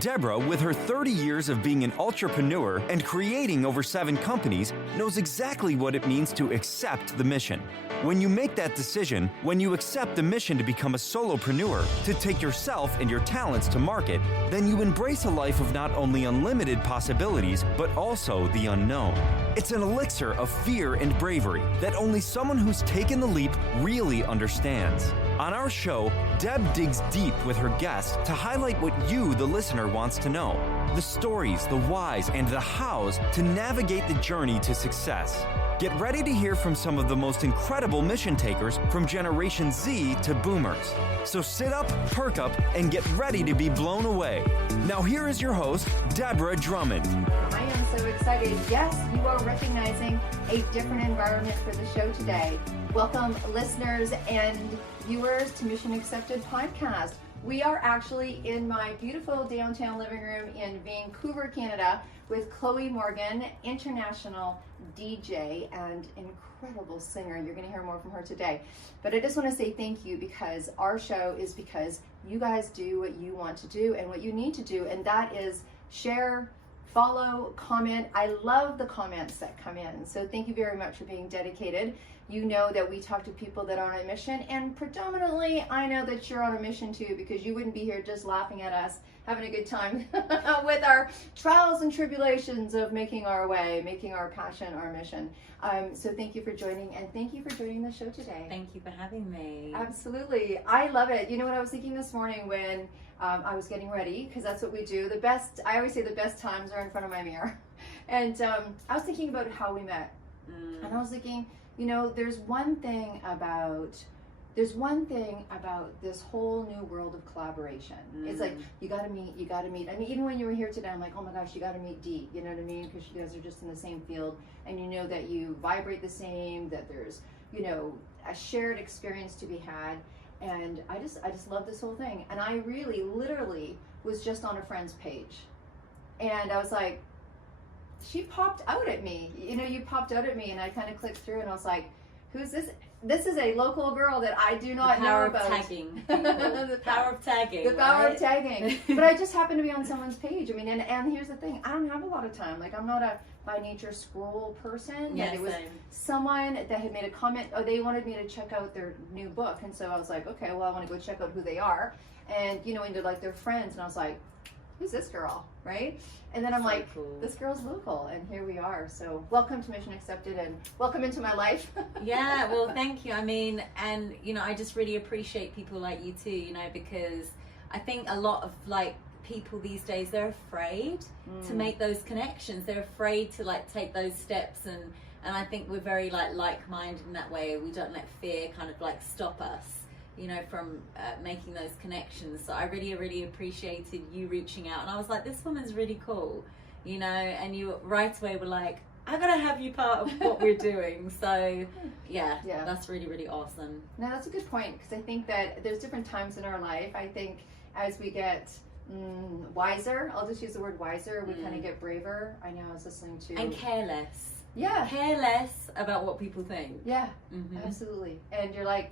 Deborah, with her 30 years of being an entrepreneur and creating over 7 companies, knows exactly what it means to accept the mission. When you make that decision, when you accept the mission to become a solopreneur, to take yourself and your talents to market, then you embrace a life of not only unlimited possibilities, but also the unknown. It's an elixir of fear and bravery that only someone who's taken the leap really understands. On our show, Deb digs deep with her guests to highlight what you, the listener, wants to know. The stories, the whys, and the hows to navigate the journey to success. Get ready to hear from some of the most incredible mission takers from Generation Z to Boomers. So sit up, perk up, and get ready to be blown away. Now here is your host, Deborah Drummond. I am so excited. Yes, you are recognizing a different environment for the show today. Welcome, listeners and viewers, to Mission Accepted Podcast. We are actually in my beautiful downtown living room in Vancouver, Canada, with Chloé Morgan, international DJ and incredible singer. You're going to hear more from her today. But I just want to say thank you, because our show is because you guys do what you want to do and what you need to do, and that is share, follow, comment. I love the comments that come in. So thank you very much for being dedicated. You know that we talk to people that are on a mission, and predominantly I know that you're on a mission too, because you wouldn't be here just laughing at us, having a good time with our trials and tribulations of making our way, making our passion our mission. So thank you for joining, and thank you for joining the show today. Thank you for having me. Absolutely. I love it. You know what I was thinking this morning when I was getting ready, because that's what we do. I always say the best times are in front of my mirror. And I was thinking about how we met. And I was thinking, you know, there's one thing about this whole new world of collaboration. It's like, you gotta meet. I mean, even when you were here today, I'm like, oh my gosh, you gotta meet Dee, you know what I mean? Because you guys are just in the same field, and you know that you vibrate the same, that there's, you know, a shared experience to be had. And I just love this whole thing. And I really, literally was just on a friend's page. And I was like, she popped out at me. You know, you popped out at me, and I kind of clicked through, and I was like, who's this? This is a local girl that I do not know about. The power of tagging. The power of tagging. The power of tagging. But I just happened to be on someone's page. I mean, and here's the thing. I don't have a lot of time. Like, I'm not a by nature scroll person. Yeah, it was someone that had made a comment. Oh, they wanted me to check out their new book. And so I was like, okay, well, I want to go check out who they are. And, you know, into like their friends. And I was like, who's this girl, right? And then I'm so like, cool. This girl's local, and here we are. So welcome to Mission Accepted, and welcome into my life. Yeah, well, thank you. I mean, and, you know, I just really appreciate people like you too, you know, because I think a lot of like people these days, they're afraid to make those connections. They're afraid to like take those steps, and I think we're very like-minded in that way. We don't let fear kind of like stop us, you know, from making those connections. So I really appreciated you reaching out, and I was like, this woman's really cool, you know, and you right away were like, I gotta have you part of what we're doing. So yeah, that's really awesome. No, that's a good point, because I think that there's different times in our life. I think as we get wiser, I'll just use the word wiser, we kind of get braver. I know I was listening to... And careless. Yeah. Careless about what people think. Yeah, absolutely. And you're like,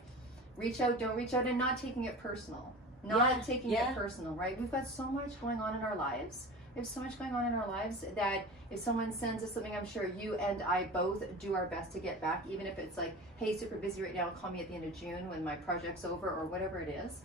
reach out, don't reach out, and not taking it personal. Not taking it personal, right? We've got so much going on in our lives. There's so much going on in our lives that if someone sends us something, I'm sure you and I both do our best to get back, even if it's like, hey, super busy right now, call me at the end of June when my project's over, or whatever it is.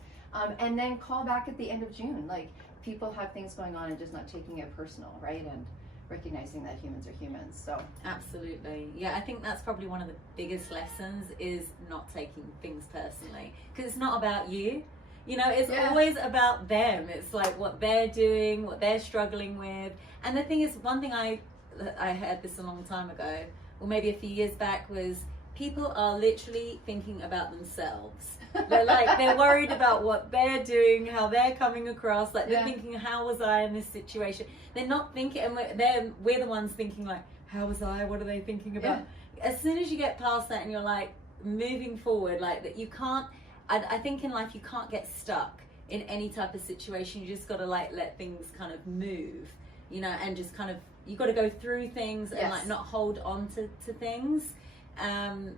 And then call back at the end of June. Like, people have things going on and just not taking it personal, right? And recognizing that humans are humans. So absolutely, yeah, I think that's probably one of the biggest lessons, is not taking things personally, because it's not about you, you know, it's always about them. It's like what they're doing, what they're struggling with. And the thing is, one thing I heard this a long time ago, or maybe a few years back, was people are literally thinking about themselves. They're worried about what they're doing, how they're coming across. Like, they're thinking, how was I in this situation? They're not thinking, and we're the ones thinking like, how was I? What are they thinking about? As soon as you get past that and you're like moving forward, like that, you can't. I think in life you can't get stuck in any type of situation. You just got to like let things kind of move, you know, and just kind of, you got to go through things and like not hold on to things.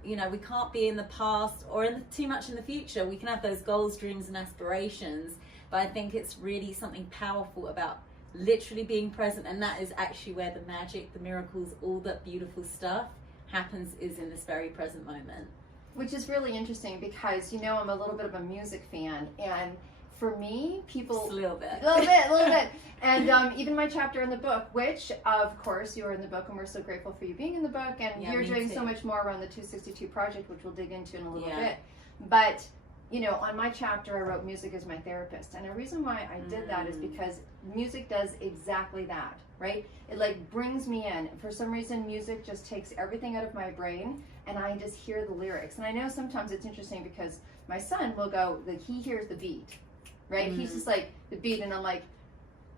You know, we can't be in the past or too much in the future. We can have those goals, dreams and aspirations, but I think it's really something powerful about literally being present. And that is actually where the magic, the miracles, all that beautiful stuff happens, is in this very present moment. Which is really interesting because, you know, I'm a little bit of a music fan, and for me, people... Just a little bit. A little bit. And even my chapter in the book, which, of course, you are in the book, and we're so grateful for you being in the book, and you're doing so much more around the 262 project, which we'll dig into in a little bit. But, you know, on my chapter, I wrote music as my therapist. And the reason why I did that is because music does exactly that, right? It like brings me in. For some reason, music just takes everything out of my brain, and I just hear the lyrics. And I know sometimes it's interesting because my son will go, like, he hears the beat, right? He's just like, the beat, and I'm like,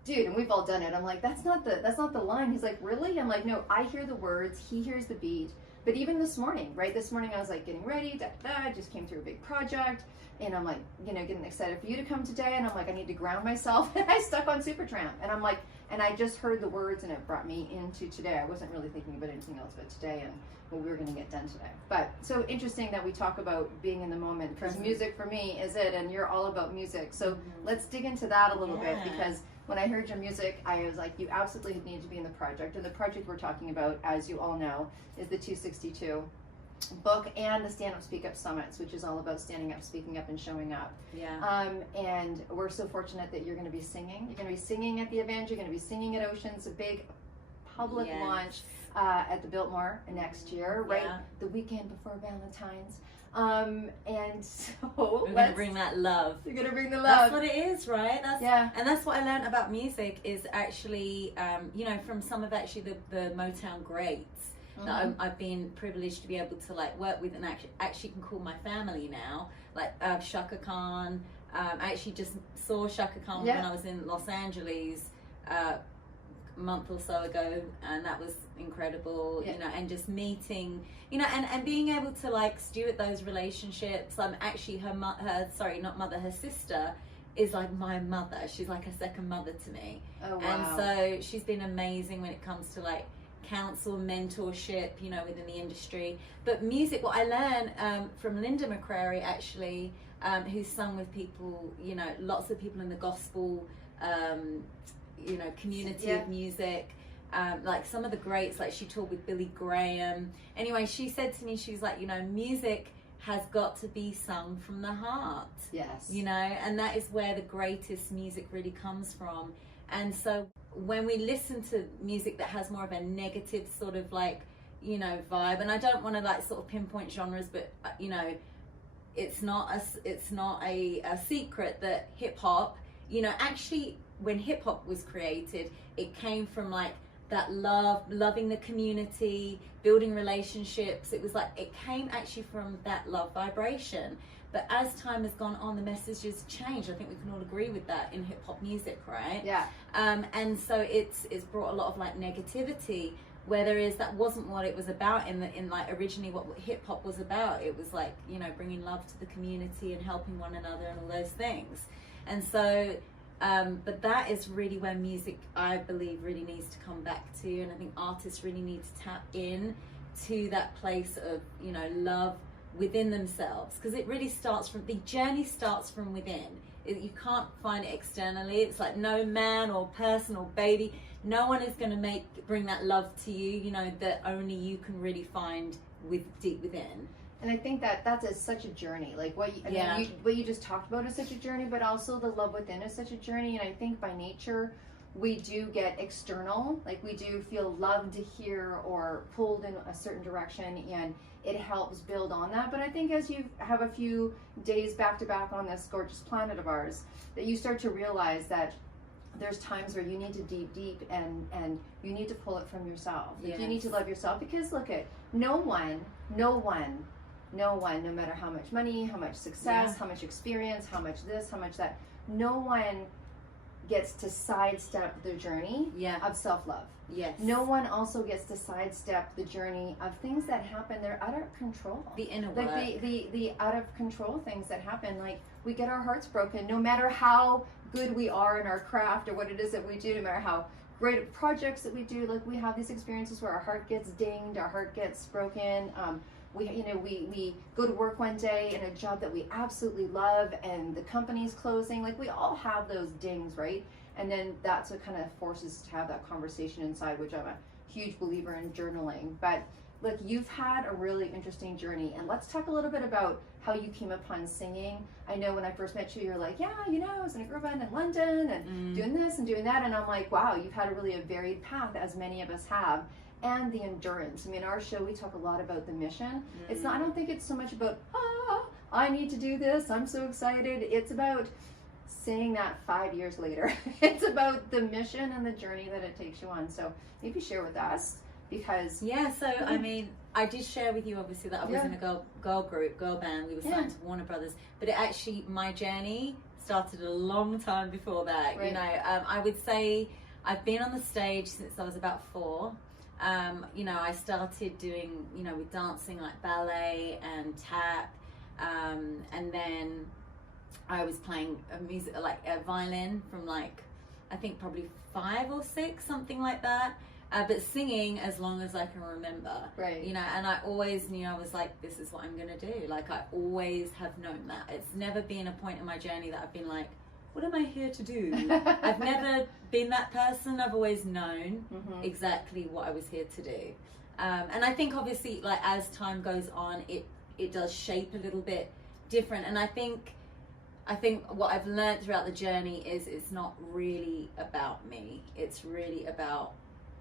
dude, and we've all done it. I'm like, that's not the line. He's like, really? I'm like, no, I hear the words, he hears the beat. But even this morning, right? This morning I was like getting ready, I just came through a big project, and I'm like, you know, getting excited for you to come today, and I'm like, I need to ground myself, and I stuck on Supertramp, and I'm like, and I just heard the words, and it brought me into today. I wasn't really thinking about anything else but today and what we were going to get done today. But so interesting that we talk about being in the moment, because music for me is it, and you're all about music. So let's dig into that a little bit, because when I heard your music, I was like, you absolutely need to be in the project. And the project we're talking about, as you all know, is the 262 book and the Stand Up Speak Up Summits, which is all about standing up, speaking up, and showing up. And we're so fortunate that you're going to be singing. You're going to be singing at the event. You're going to be singing at Oceans, a big public launch at the Biltmore next year, right? The weekend before Valentine's. And so we're gonna bring that love. You're gonna bring the love. That's what it is, right? And that's what I learned about music is actually, you know, from some of actually the Motown greats that I've been privileged to be able to like work with, and actually can call my family now, like Shaka Khan. I actually just saw Shaka Khan when I was in Los Angeles a month or so ago, and that was incredible. You know, and just meeting, you know, and being able to like steward those relationships. I'm actually her sister is like my mother. She's like a second mother to me. Oh, wow. And so she's been amazing when it comes to like counsel, mentorship, you know, within the industry. But music, what I learned from Linda McCrary actually, who's sung with people, you know, lots of people in the gospel you know, community of music, like some of the greats, like she toured with Billy Graham. Anyway, she said to me, she's like, you know, music has got to be sung from the heart. Yes. You know, and that is where the greatest music really comes from. And so when we listen to music that has more of a negative sort of like, you know, vibe, and I don't want to like sort of pinpoint genres, but you know, it's not a secret that hip hop, you know, actually when hip hop was created, it came from like that loving the community, building relationships. It was like, it came actually from that love vibration. But as time has gone on, the messages change. I think we can all agree with that in hip hop music, right? Yeah. And so it's brought a lot of like negativity, where there is, that wasn't what it was about in like originally what hip hop was about. It was like, you know, bringing love to the community and helping one another and all those things. And so but that is really where music, I believe, really needs to come back to, and I think artists really need to tap in to that place of, you know, love within themselves, because it really starts from, the journey starts from within. You can't find it externally. It's like no man or person or baby, no one is going to bring that love to you, you know, that only you can really find deep within. And I think that's such a journey. Like what you just talked about is such a journey, but also the love within is such a journey. And I think by nature, we do get external, like we do feel loved here or pulled in a certain direction, and it helps build on that. But I think as you have a few days back to back on this gorgeous planet of ours, that you start to realize that there's times where you need to dig deep and you need to pull it from yourself. Like you need to love yourself, because look at no one, no matter how much money, how much success, how much experience, how much this, how much that, no one gets to sidestep the journey of self-love. Yes. No one also gets to sidestep the journey of things that happen. They're out of control. The inner work. Like the out of control things that happen. Like we get our hearts broken, no matter how good we are in our craft or what it is that we do, no matter how great projects that we do. Like we have these experiences where our heart gets dinged, our heart gets broken. we go to work one day in a job that we absolutely love and the company's closing. Like, we all have those dings, right? And then that's what kind of forces us to have that conversation inside, which I'm a huge believer in journaling. But look, you've had a really interesting journey, and let's talk a little bit about how you came upon singing. I know when I first met you, you're like, yeah, I was in a girl band in London and doing this and doing that. And I'm like, wow, you've had a varied path, as many of us have. And the endurance. I mean, our show, we talk a lot about the mission. It's not, I don't think it's so much about, I need to do this, I'm so excited. It's about saying that 5 years later. It's about the mission and the journey that it takes you on. So maybe share with us, because I mean, I did share with you obviously that I was in a girl band. We were signed to Warner Brothers, but it actually, my journey started a long time before that. Right. I would say I've been on the stage since I was about 4. I started doing, with dancing, like ballet and tap, and then I was playing a violin from I think probably 5 or 6, something like that. But singing as long as I can remember, right? And I always knew, I was like, this is what I'm gonna do. Like, I always have known that. It's never been a point in my journey that I've been like, what am I here to do? I've never been that person. I've always known exactly what I was here to do. And I think obviously, like, as time goes on, it does shape a little bit different. And I think what I've learned throughout the journey is it's not really about me. It's really about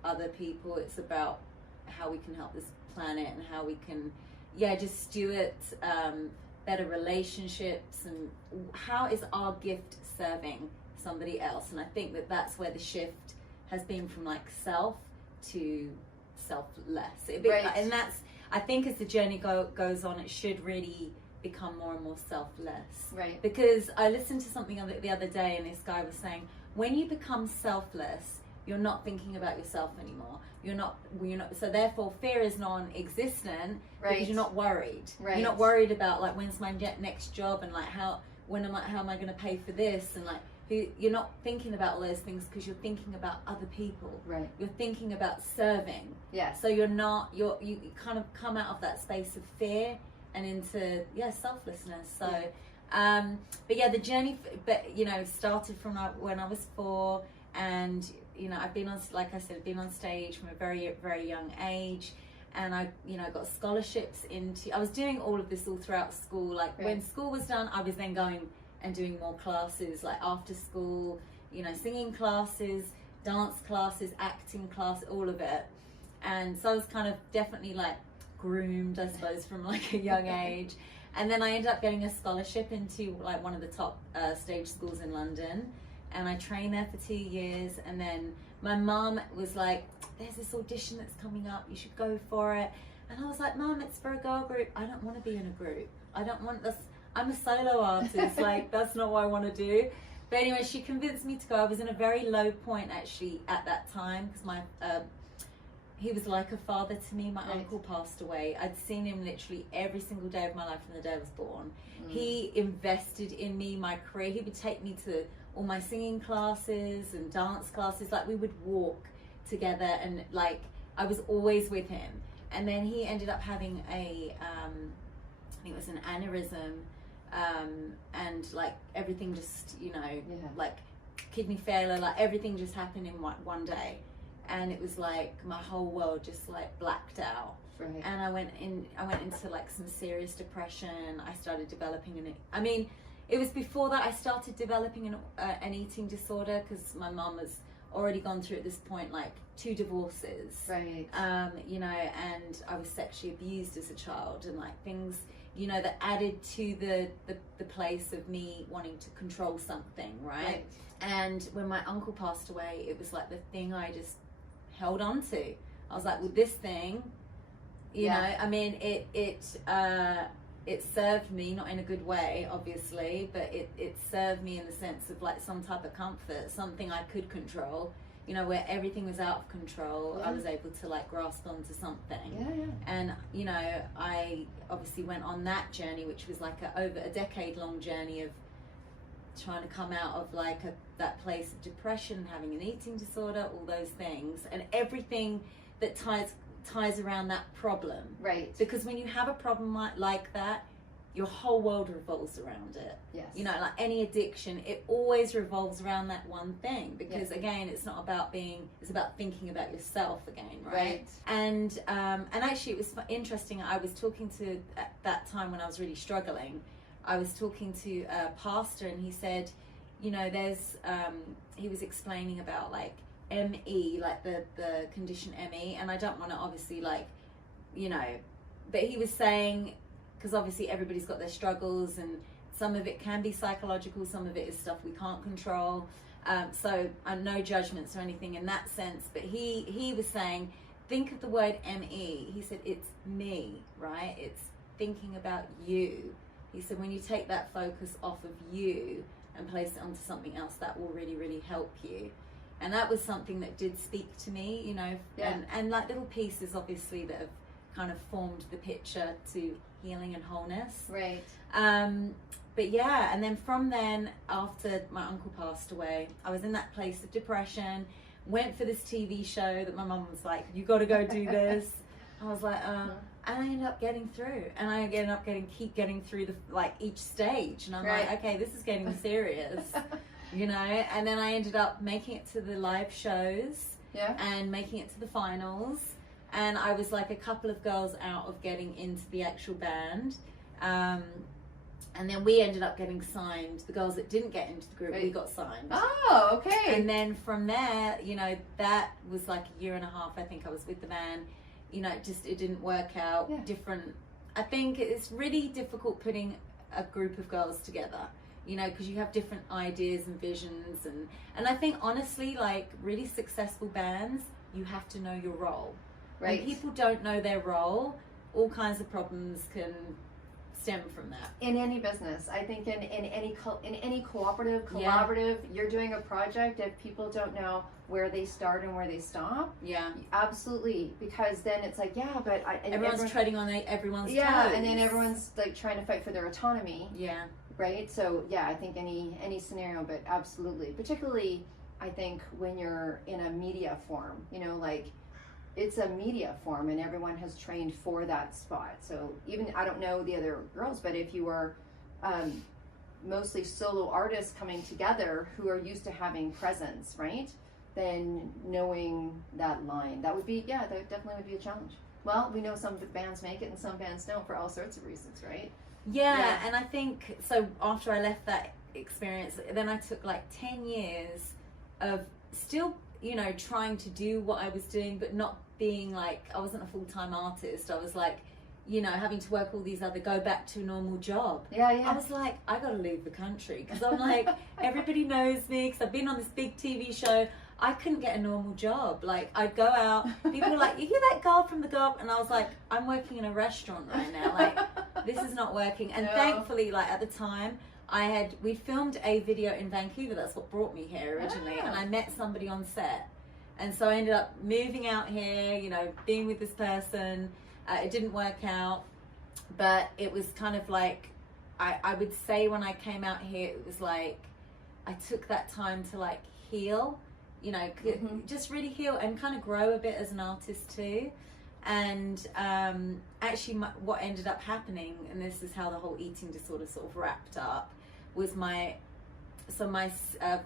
other people. It's about how we can help this planet and how we can, just steward better relationships, and how is our gift serving somebody else. And I think that's where the shift has been, from like self to selfless. And that's, I think, as the journey goes on, it should really become more and more selfless. Right. Because I listened to something the other day, and this guy was saying, when you become selfless, you're not thinking about yourself anymore. You're not. So therefore, fear is non-existent, because you're not worried. Right. You're not worried about like, when's my next job, and like how am I going to pay for this, and like you're not thinking about all those things, because you're thinking about other people. Right. You're thinking about serving. Yes. So you kind of come out of that space of fear and into selflessness. So but the journey started from when I was 4, and I've been on, like I said, been on stage from a very, very young age, and I got scholarships I was doing all of this all throughout school. Like, when school was done, I was then going and doing more classes, like after school, singing classes, dance classes, acting class, all of it. And so I was kind of definitely like groomed, I suppose, from like a young age. And then I ended up getting a scholarship into like one of the top stage schools in London. And I trained there for 2 years, and then my mum was like, there's this audition that's coming up, you should go for it. And I was like, Mum, it's for a girl group. I don't want to be in a group. I don't want this. I'm a solo artist. Like, that's not what I want to do. But anyway, she convinced me to go. I was in a very low point actually at that time, because he was like a father to me. My uncle passed away. I'd seen him literally every single day of my life from the day I was born. He invested in me, my career. He would take me to all my singing classes and dance classes. Like, we would walk together, and like, I was always with him. And then he ended up having I think it was an aneurysm, and like everything just, like kidney failure, like everything just happened in one day. And it was like my whole world just like blacked out. Right. And I went into like some serious depression. I started developing it was before that I started developing an eating disorder, because my mum was already gone through at this point like 2 divorces. Right. And I was sexually abused as a child, and like things, that added to the place of me wanting to control something, right? And when my uncle passed away, it was like the thing I just held on to. I was like, well, this thing, it served me, not in a good way, obviously, but it served me in the sense of like some type of comfort, something I could control, where everything was out of control. I was able to like grasp onto something. And, I obviously went on that journey, which was like over a decade-long journey of trying to come out of like that place of depression, having an eating disorder, all those things, and everything that ties ties around that problem. Right. Because when you have a problem like that, your whole world revolves around it. Yes. You know, like any addiction, it always revolves around that one thing. Because again, it's not about it's about thinking about yourself again, right? And actually, it was interesting. I was talking to, at that time when I was really struggling, I was talking to a pastor, and he said, you know, there's he was explaining about like ME, like the condition ME, and I don't want to obviously like, you know, but he was saying, because obviously everybody's got their struggles, and some of it can be psychological, some of it is stuff we can't control. So no judgments or anything in that sense, but he was saying, think of the word ME. He said, it's me, right? It's thinking about you. He said, when you take that focus off of you and place it onto something else, that will really, really help you. And that was something that did speak to me, you know, and like little pieces, obviously, that have kind of formed the picture to healing and wholeness. Right. But yeah, and then from then, after my uncle passed away, I was in that place of depression, went for this TV show that my mum was like, you got to go do this. I was like, and I ended up getting through, and I ended up keep getting through each stage, and I'm like, okay, this is getting serious, you know. And then I ended up making it to the live shows, and making it to the finals, and I was like a couple of girls out of getting into the actual band, and then we ended up getting signed. The girls that didn't get into the group, we got signed. Oh, okay. And then from there, you know, that was like a year and a half, I think I was with the band. You know, it didn't work out. I think it's really difficult putting a group of girls together, you know, because you have different ideas and visions, and I think honestly, like really successful bands, you have to know your role. Right. When people don't know their role, all kinds of problems can stem from that. In any business, I think in any collaborative, you're doing a project, if people don't know where they start and where they stop, absolutely, because then it's like, but everyone's treading on everyone's toes. And then everyone's like trying to fight for their autonomy, right? So I think any scenario, but absolutely, particularly I think when you're in a media form, you know, like it's a media form and everyone has trained for that spot. So even, I don't know the other girls, but if you are mostly solo artists coming together who are used to having presence, right? Then knowing that line, that would be, that definitely would be a challenge. Well, we know some bands make it and some bands don't for all sorts of reasons, right? Yeah, and I think, so after I left that experience, then I took like 10 years of still, you know, trying to do what I was doing, but not being like, I wasn't a full-time artist. I was like, you know, having to work all these go back to a normal job. I was like, I gotta leave the country, because I'm like, everybody knows me, because I've been on this big TV show. I couldn't get a normal job. Like, I'd go out, people were like, you hear that girl from the girl? And I was like, I'm working in a restaurant right now. Like, this is not working. And thankfully, like at the time, we filmed a video in Vancouver. That's what brought me here originally. And I met somebody on set. And so I ended up moving out here, you know, being with this person. It didn't work out, but it was kind of like, I would say when I came out here, it was like, I took that time to like heal, you know, just really heal and kind of grow a bit as an artist too. And actually what ended up happening, and this is how the whole eating disorder sort of wrapped up, was my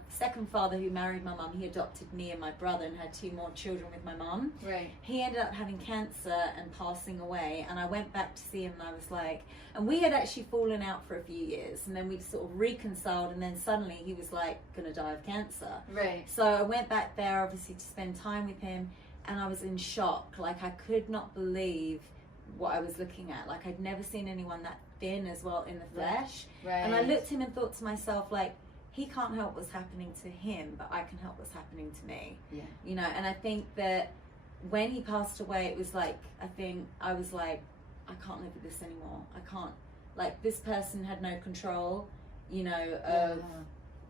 second father, who married my mum, he adopted me and my brother and had 2 more children with my mum. Right. He ended up having cancer and passing away, and I went back to see him, and I was like, and we had actually fallen out for a few years, and then we sort of reconciled, and then suddenly he was like gonna die of cancer. Right. So I went back there obviously to spend time with him, and I was in shock. Like, I could not believe what I was looking at. Like, I'd never seen anyone that thin as well in the flesh. Right. And I looked at him and thought to myself, like, he can't help what's happening to him, but I can help what's happening to me. Yeah. You know, and I think that when he passed away, it was like, I was like, I can't live with this anymore. I can't, like, this person had no control, you know, of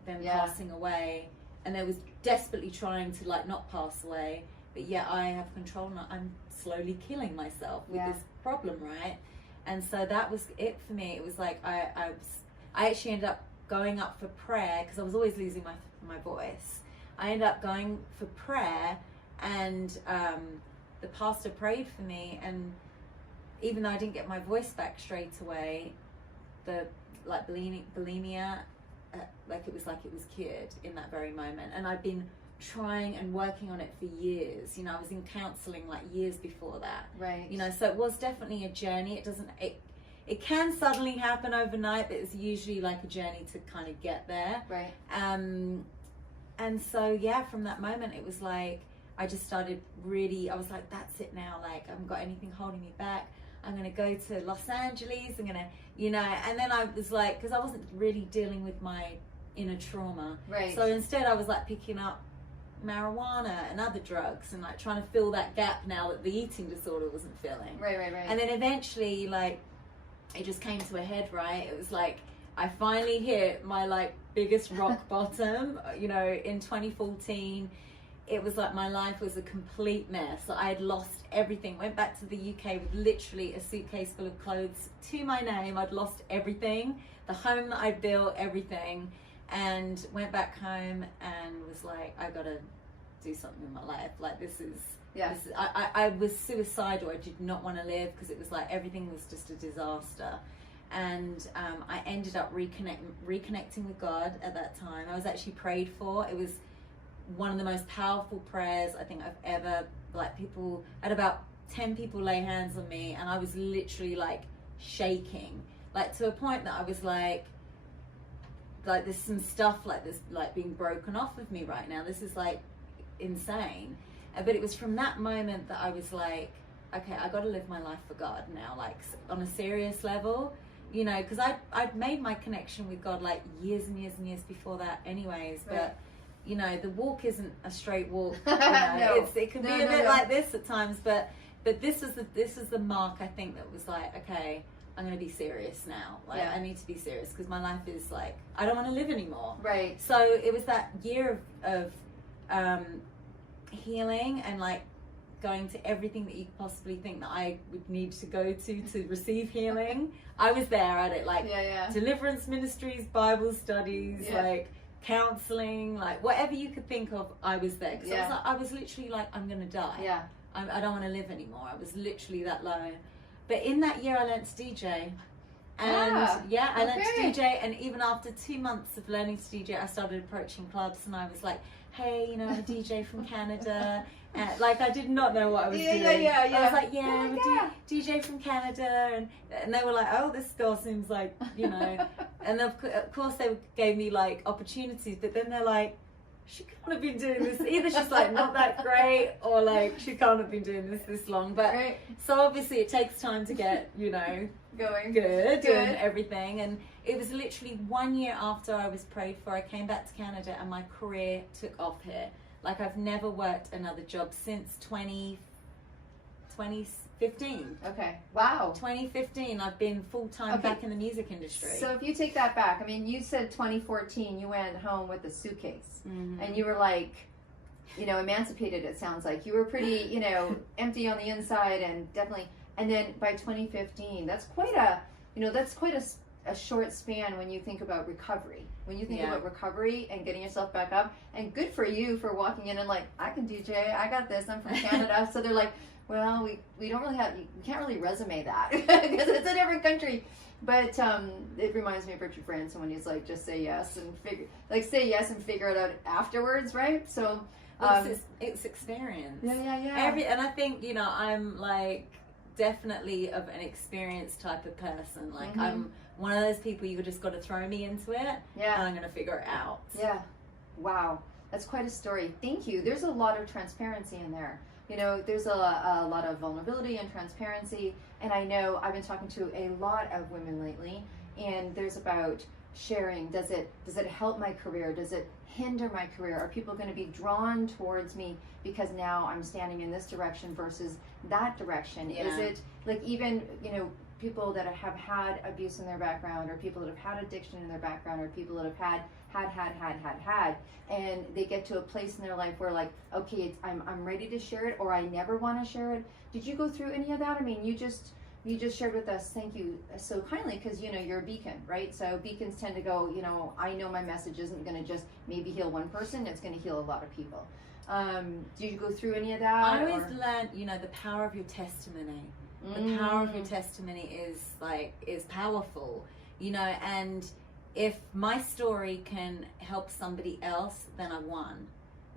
them passing away, and they was desperately trying to like not pass away, but yet I have control, and I'm slowly killing myself with this problem, right? And so that was it for me. It was like, I actually ended up going up for prayer, because I was always losing my voice. I ended up going for prayer, and the pastor prayed for me, and even though I didn't get my voice back straight away, the like bulimia, like it was cured in that very moment. And I've been trying and working on it for years. You know, I was in counseling like years before that. Right. You know, so it was definitely a journey. It can suddenly happen overnight, but it's usually like a journey to kind of get there. Right. And so, yeah, from that moment, it was like, I just started I was like, that's it now. Like, I haven't got anything holding me back. I'm going to go to Los Angeles. I'm going to, you know, and then I was like, because I wasn't really dealing with my inner trauma. Right. So instead I was like picking up marijuana and other drugs and like trying to fill that gap now that the eating disorder wasn't filling. Right. And then eventually, like, it just came to a head, right? It was like, I finally hit my like biggest rock bottom, you know, in 2014. It was like my life was a complete mess. I had lost everything. Went back to the UK with literally a suitcase full of clothes to my name. I'd lost everything, the home that I built, everything, and went back home and was like, I gotta do something in my life. Like this is, I was suicidal. I did not want to live because it was like everything was just a disaster. And I ended up reconnecting with God at that time. I was actually prayed for. It was one of the most powerful prayers I think I've ever, like, people, I had about 10 people lay hands on me, and I was literally like shaking, like to a point that I was like there's some stuff like this like being broken off of me right now. This is like insane. But it was from that moment that I was like, okay, I got to live my life for God now, like on a serious level, you know, because I'd made my connection with God like years and years and years before that anyways. But right. You know, the walk isn't a straight walk. You know? No. It can be a bit like this at times, but this is the mark, I think, that was like, okay, I'm going to be serious now. Like, I need to be serious because my life is like, I don't want to live anymore. Right. So it was that year of healing and like going to everything that you could possibly think that I would need to go to receive healing. I was there at it, like deliverance ministries, Bible studies, like counseling, like whatever you could think of, I was there. Because I was literally like, I'm gonna die. I don't want to live anymore. I was literally that low. But in that year I learned to DJ. And I learned to DJ, and even after 2 months of learning to DJ, I started approaching clubs, and I was like, hey, you know, I'm a DJ from Canada. And like, I did not know what I was doing. I was like, I'm a DJ from Canada, and they were like, oh, this girl seems like, you know, and of course they gave me like opportunities, but then they're like, she can't have been doing this. Either she's like not that great, or like she can't have been doing this long. But so obviously it takes time to get, you know, going good and everything. And it was literally 1 year after I was prayed for, I came back to Canada, and my career took off here. Like, I've never worked another job since 2015. Okay. Wow. 2015, I've been full-time back in the music industry. So if you take that back, I mean, you said 2014, you went home with a suitcase. And you were like, you know, emancipated, it sounds like. You were pretty, you know, empty on the inside, and definitely, and then by 2015, that's quite a short span when you think about recovery. When you think about recovery and getting yourself back up, and good for you for walking in and like, I can DJ, I got this, I'm from Canada. So they're like, well, we don't really have, we can't really resume that because it's a different country. But it reminds me of Richard Branson when he's like, just say yes and figure it out afterwards, right? So it's experience. Yeah. And I think, you know, I'm like definitely of an experienced type of person. Like I'm one of those people, you just got to throw me into it, and I'm going to figure it out. Yeah. Wow. That's quite a story. Thank you. There's a lot of transparency in there. You know, there's a lot of vulnerability and transparency. And I know I've been talking to a lot of women lately, and there's about sharing. Does it help my career? Does it hinder my career? Are people going to be drawn towards me because now I'm standing in this direction versus that direction? Is it like, even, you know, people that have had abuse in their background, or people that have had addiction in their background, or people that have had, and they get to a place in their life where like, okay, I'm ready to share it, or I never want to share it. Did you go through any of that? I mean, you you just shared with us, thank you so kindly, because you're a beacon, right? So beacons tend to go, I know my message isn't going to just maybe heal one person, it's going to heal a lot of people. Did you go through any of that? I always learned, the power of your testimony. The power of your testimony is powerful, and if my story can help somebody else, then I won.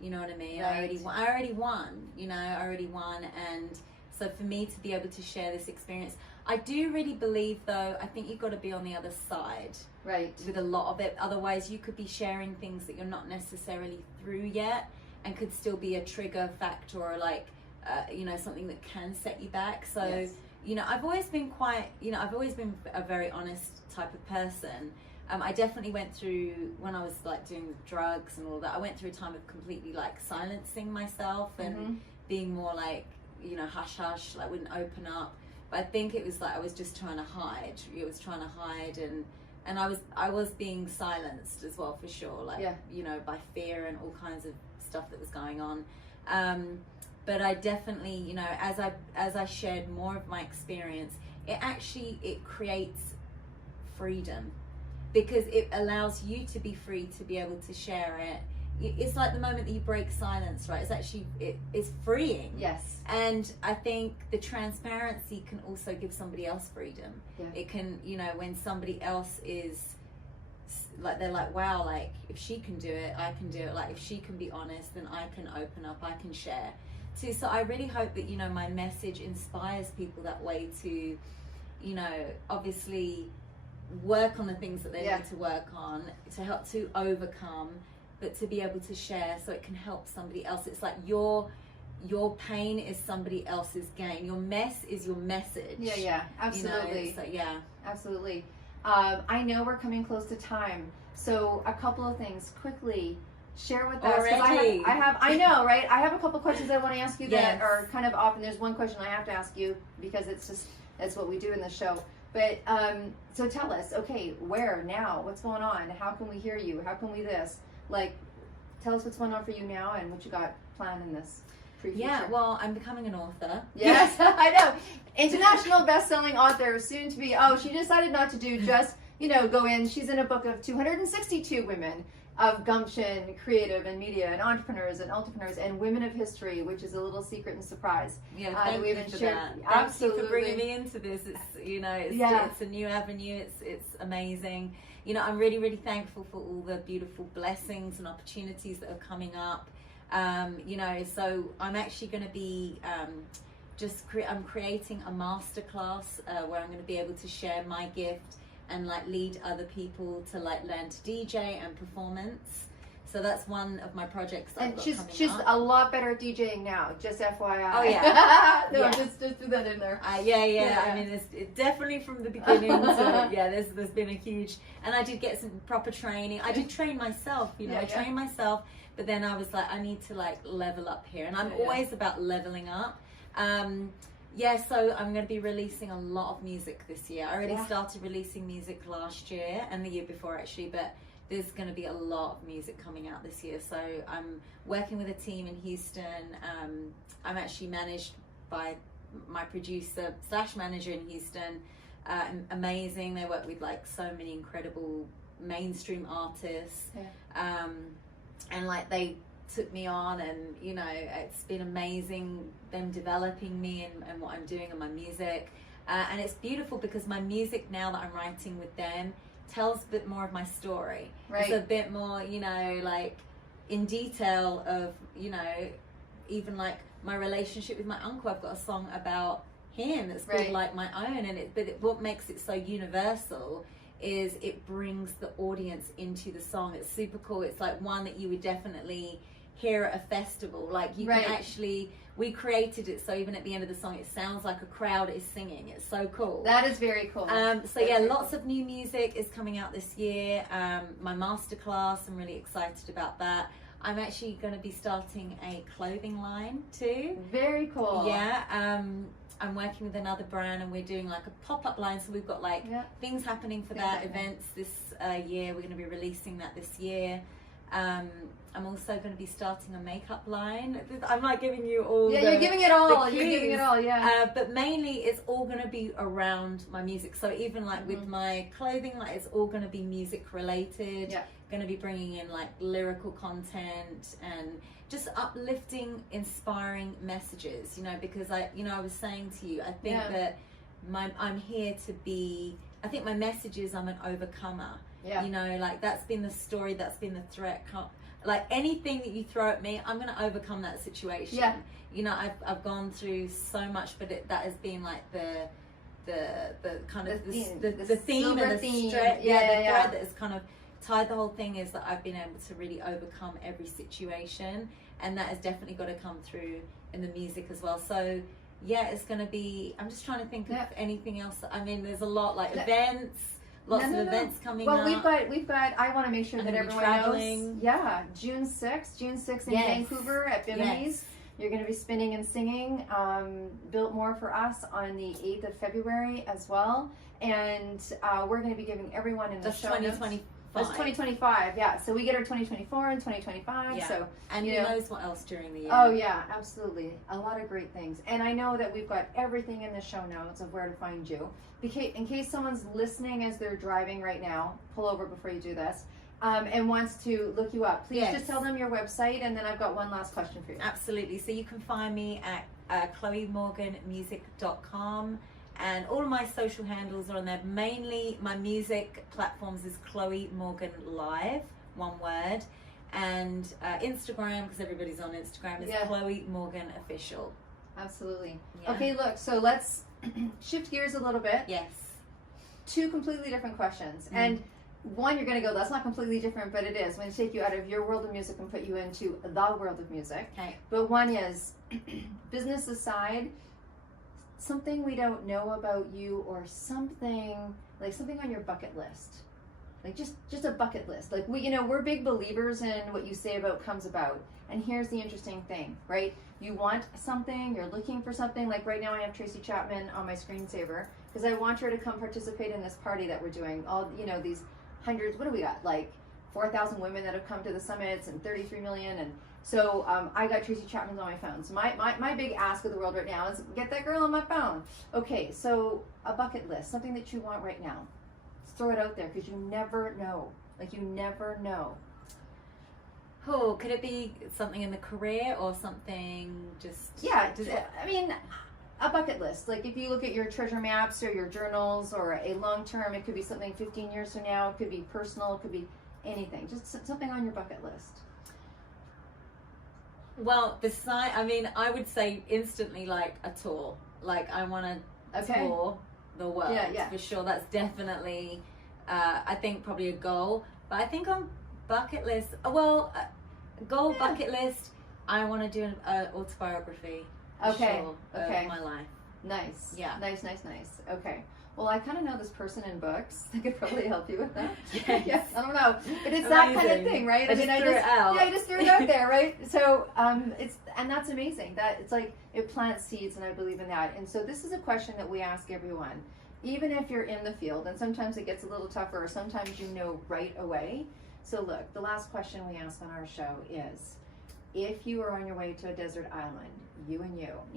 You know what I mean? Right. I already won, and so for me to be able to share this experience, I do really believe, though, I think you've got to be on the other side, right, with a lot of it. Otherwise, you could be sharing things that you're not necessarily through yet, and could still be a trigger factor, or something that can set you back. So, yes. I've always been I've always been a very honest type of person. I definitely went through, when I was doing drugs and all that, I went through a time of completely silencing myself and being more hush hush, wouldn't open up. But I think it was I was just trying to hide. It was trying to hide, and I was being silenced as well, for sure. By fear and all kinds of stuff that was going on. But I definitely, as I shared more of my experience, it creates freedom, because it allows you to be free to be able to share it. It's like the moment that you break silence, right? It's actually, it's freeing. Yes. And I think the transparency can also give somebody else freedom. Yeah. It can, when somebody else is they're like, wow, if she can do it, I can do it. If she can be honest, then I can open up, I can share too. So I really hope that, my message inspires people that way to, obviously work on the things that they need to work on, to help to overcome, but to be able to share so it can help somebody else. It's like your pain is somebody else's gain. Your mess is your message. Yeah, absolutely. So yeah, absolutely. I know we're coming close to time, so a couple of things quickly. Share with us. Already? I know, right? I have a couple questions I want to ask you that are kind of off, and there's one question I have to ask you because that's what we do in the show. But so tell us, okay, where now? What's going on? How can we hear you? How can we this? Tell us what's going on for you now and what you got planned in this future. Yeah, well, I'm becoming an author. Yes, I know. International best-selling author, soon to be. Oh, she decided not to do just, go in. She's in a book of 262 women of gumption, creative and media, and entrepreneurs and women of history, which is a little secret and surprise. Yeah, thank you for that. Absolutely. Thank you for bringing me into this. It's a new avenue. It's amazing. I'm really, really thankful for all the beautiful blessings and opportunities that are coming up. So I'm actually going to be I'm creating a masterclass where I'm going to be able to share my gift and lead other people to learn to DJ and performance. So that's one of my projects that I've got coming up. She's a lot better at DJing now, just FYI. Oh yeah. Just threw that in there. Yeah. I mean, it's definitely from the beginning to there's been a huge, and I did get some proper training. I did train myself, I trained myself, but then I was I need to level up here, and I'm always about leveling up. So I'm going to be releasing a lot of music this year. I already started releasing music last year and the year before actually, but there's going to be a lot of music coming out this year. So I'm working with a team in Houston. I'm actually managed by my producer / manager in Houston. Amazing. They work with so many incredible mainstream artists. And they took me on, and it's been amazing them developing me and what I'm doing and my music, and it's beautiful because my music now that I'm writing with them tells a bit more of my story. It's a bit more in detail of even my relationship with my uncle. I've got a song about him that's called My Own, and what makes it so universal is it brings the audience into the song. It's super cool. It's one that you would definitely hear at a festival. You can actually, we created it so even at the end of the song it sounds like a crowd is singing. It's so cool. That is very cool. Lots of new music is coming out this year. My masterclass, I'm really excited about that. I'm actually going to be starting a clothing line too. Very cool. I'm working with another brand, and we're doing a pop-up line, so we've got things happening for that, events this year. We're going to be releasing that this year. I'm also going to be starting a makeup line. I'm like giving you all. Yeah, you're giving it all. You're giving it all. Yeah. But mainly, it's all going to be around my music. So even like with my clothing, like it's all going to be music related. Yeah. Going to be bringing in like lyrical content and just uplifting, inspiring messages. You know, because I was saying to you, I think that I'm here to be. I think my message is I'm an overcomer. Yeah. You know, like that's been the story, that's been the threat. Like anything that you throw at me, I'm going to overcome that situation. Yeah. You know, I've gone through so much, but that has been like the kind of the theme and the thread. The thread that has kind of tied the whole thing is that I've been able to really overcome every situation, and that has definitely got to come through in the music as well. So yeah, it's going to be. I'm just trying to think of anything else. I mean, there's a lot like events. Lots of events coming up. Well, we've got. I want to make sure that everyone knows. Yeah, June 6th in Vancouver at Bimini's. Yes. You're going to be spinning and singing. Built More for Us on the 8th of February as well, and we're going to be giving everyone in the show. 2025. That's 2025. Yeah, so we get our 2024 and 2025. Yeah. So and who knows what else during the year? Oh yeah, absolutely. A lot of great things, and I know that we've got everything in the show notes of where to find you. In case someone's listening as they're driving right now, pull over before you do this, and wants to look you up. Please just tell them your website, and then I've got one last question for you. Absolutely. So you can find me at chloemorganmusic.com. And all of my social handles are on there. Mainly my music platforms is Chloé Morgan Live, one word. And Instagram, because everybody's on Instagram, is Chloé Morgan Official. Absolutely. Yeah. Okay, look, so let's shift gears a little bit. Yes. 2 completely different questions. And one, you're going to go, that's not completely different, but it is. I'm going to take you out of your world of music and put you into the world of music. Okay. But one is, business aside, something we don't know about you, or something on your bucket list, like just a bucket list. Like we're big believers in what you say about comes about. And here's the interesting thing, right? You want something, you're looking for something. Like right now I have Tracy Chapman on my screensaver because I want her to come participate in this party that we're doing. All these hundreds, what do we got? Like 4,000 women that have come to the summits and 33 million. And so I got Tracy Chapman's on my phone. So my big ask of the world right now is get that girl on my phone. Okay, so a bucket list, something that you want right now. Let's throw it out there because you never know. Like you never know. Oh, could it be something in the career or something just... Yeah, I mean, a bucket list. Like if you look at your treasure maps or your journals or a long term, it could be something 15 years from now. It could be personal. It could be anything. Just something on your bucket list. Well, I would say instantly like a tour. Like I want to tour the world for sure. That's definitely, I think probably a goal. But I think on bucket list, bucket list, I want to do an autobiography. Of my life. Nice. Yeah. Nice. Okay. Well, I kind of know this person in books that could probably help you with that. Yes. I don't know, but it's that kind of thing, right? I just threw it out. Yeah, I just threw it out there, right? So, and that's amazing. That it's like it plants seeds, and I believe in that. And so, this is a question that we ask everyone, even if you're in the field. And sometimes it gets a little tougher, or sometimes you know right away. So, look, the last question we ask on our show is, if you are on your way to a desert island, you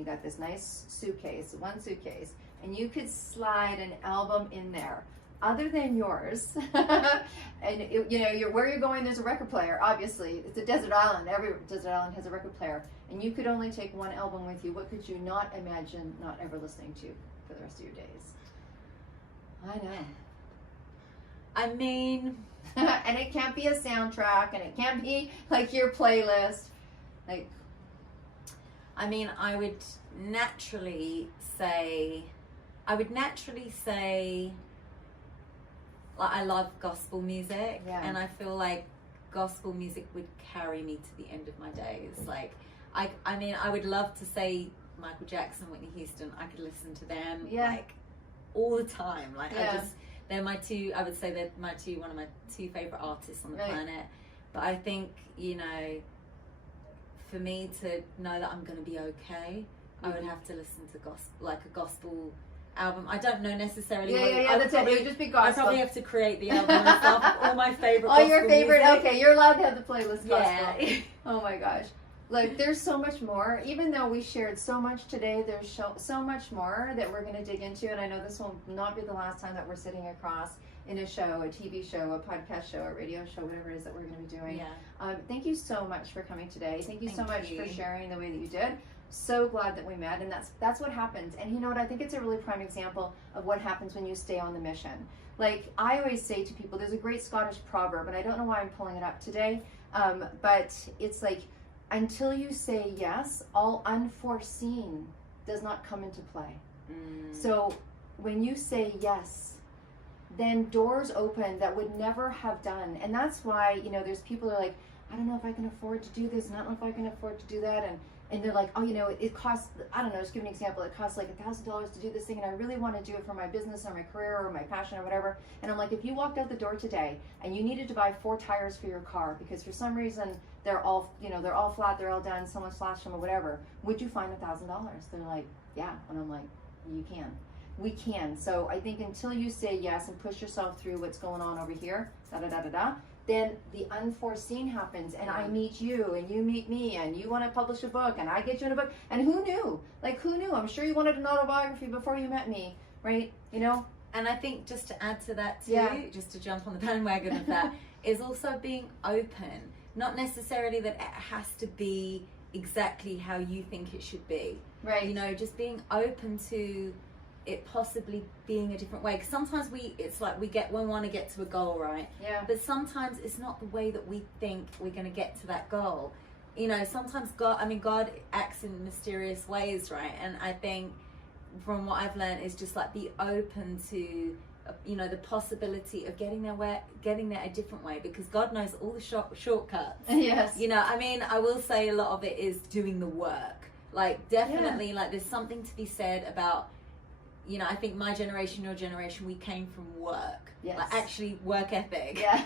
got this nice suitcase, one suitcase, and you could slide an album in there other than yours. And where you're going, there's a record player. Obviously, it's a desert island. Every desert island has a record player, and you could only take one album with you. What could you not imagine not ever listening to for the rest of your days? I know. I mean, and it can't be a soundtrack, and it can't be like your playlist. Like, I mean, I would naturally say, like, I love gospel music, and I feel like gospel music would carry me to the end of my days. Like, I mean, I would love to say Michael Jackson, Whitney Houston. I could listen to them like all the time. Like, they're my two. I would say they're one of my two favorite artists on the planet. But I think for me to know that I'm going to be okay, I would have to listen to a gospel album. I don't know necessarily. Yeah, that's it. It would just be gospel. I probably have to create the album myself. All my favorite. All your favorite. Music. Okay, you're allowed to have the playlist gospel. Yeah. Oh my gosh. Like, there's so much more. Even though we shared so much today, there's so much more that we're going to dig into. And I know this will not be the last time that we're sitting across in a show, a TV show, a podcast show, a radio show, whatever it is that we're going to be doing. Yeah. Thank you so much for coming today. Thank you so much for sharing the way that you did. So glad that we met, and that's what happens. And you know what? I think it's a really prime example of what happens when you stay on the mission. Like, I always say to people, there's a great Scottish proverb, and I don't know why I'm pulling it up today, but it's like, until you say yes, all unforeseen does not come into play. So when you say yes, then doors open that would never have done. And that's why, you know, there's people who are like, I don't know if I can afford to do this, and I don't know if I can afford to do that, and they're like, oh, you know, it costs, I don't know, just give an example, it costs like $1,000 to do this thing, and I really want to do it for my business or my career or my passion or whatever. And I'm like, if you walked out the door today and you needed to buy 4 tires for your car because for some reason they're all, you know, they're all flat, they're all done, someone slashed them or whatever, would you find $1,000? They're like, yeah. And I'm like, you can. We can. So I think until you say yes and push yourself through what's going on over here, then the unforeseen happens, and I meet you, and you meet me, and you want to publish a book, and I get you in a book, and who knew? Like, who knew? I'm sure you wanted an autobiography before you met me, right? You know? And I think just to add to that too, just to jump on the bandwagon of that, is also being open. Not necessarily that it has to be exactly how you think it should be. Right. You know, just being open to it possibly being a different way, because sometimes it's like we want to get to a goal, right? Yeah. But sometimes it's not the way that we think we're going to get to that goal. You know, sometimes God acts in mysterious ways, right? And I think from what I've learned is just like be open to, you know, the possibility of getting there a different way, because God knows all the shortcuts. Yes. You know, I mean, I will say a lot of it is doing the work. Like, definitely, like, there's something to be said about, you know, I think my generation, your generation, we came from work. Yes. Like, actually work ethic. Yeah.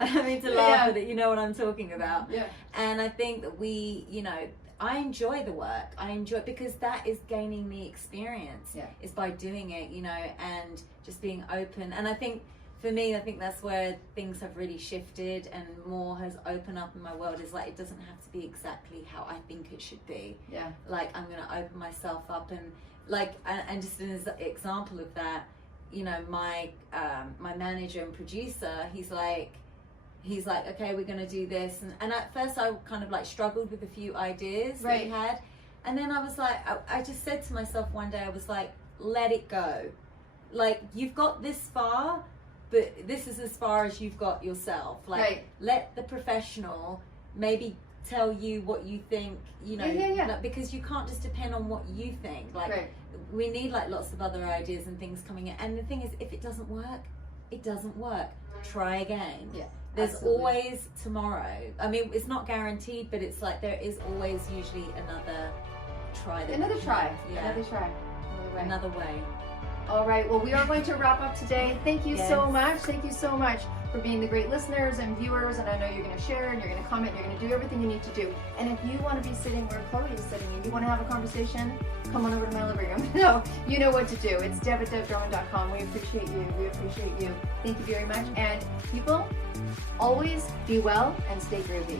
I don't mean to laugh at it, you know what I'm talking about. Yeah. And I think that we, you know, I enjoy the work. I enjoy it because that is gaining the experience. Yeah. Is by doing it, you know, and just being open. And I think, for me, I think that's where things have really shifted and more has opened up in my world, is like, it doesn't have to be exactly how I think it should be. Yeah. Like, I'm going to open myself up, and like, and just an example of that, you know, my manager and producer, he's like, okay, we're going to do this. And at first I kind of like struggled with a few ideas that he had. And then I was like, I just said to myself one day, I was like, let it go. Like, you've got this far, but this is as far as you've got yourself. Like, let the professional maybe tell you what you think, you know, like, because you can't just depend on what you think. Like, we need like lots of other ideas and things coming in. And the thing is, if it doesn't work, it doesn't work. Try again. Yeah. There's always tomorrow. I mean, it's not guaranteed, but it's like there is always usually another try. Another try. Another way. All right. Well, we are going to wrap up today. Thank you so much. Thank you so much for being the great listeners and viewers. And I know you're going to share and you're going to comment. And you're going to do everything you need to do. And if you want to be sitting where Chloé is sitting and you want to have a conversation, come on over to my living room. No, you know what to do. It's deb@debdarwin.com. We appreciate you. We appreciate you. Thank you very much. And people, always be well and stay groovy.